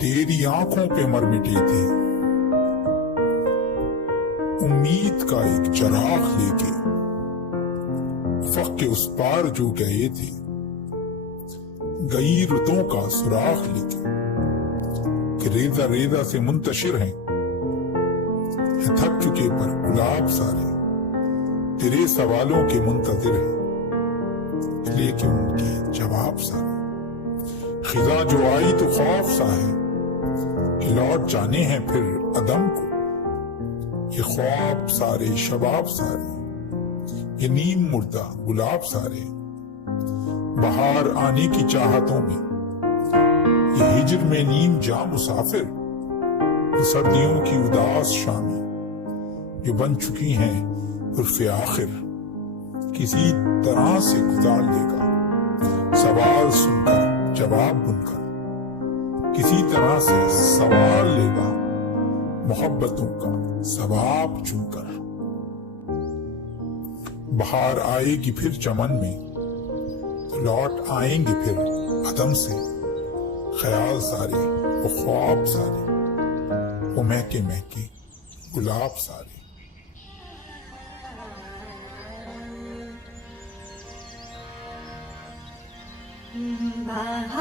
तेरी आंखों पे मर मिटे थे, उम्मीद का एक चराग लेके उफ़क़ के उस पार जो गए थे, गई रुतों का सुराख लेके कि रेजा रेजा से मुंतशिर हैं थक चुके पर गुलाब सारे, तेरे सवालों के मुंतजिर हैं लेके उनके जवाब सारे। खिजा जो आई तो खौफ सा है कि लौट जाने हैं फिर अदम को, ये ख्वाब सारे शबाब सारे, ये नीम मुर्दा गुलाब सारे। बहार आने की चाहतों में ये हिजर में नीम जा मुसाफिर, ये सर्दियों की उदास शामें जो बन चुकी हैं उर्फ़े आखिर, किसी तरह से गुजार देगा सवाल सुनकर जवाब बुनकर, किसी तरह से सवाल लेगा मोहब्बतों का सवाब चुनकर। बहार आएगी फिर चमन में तो लौट आएंगे फिर अदम से, ख्याल सारे वो ख्वाब सारे, वो महके महके गुलाब सारे। बहार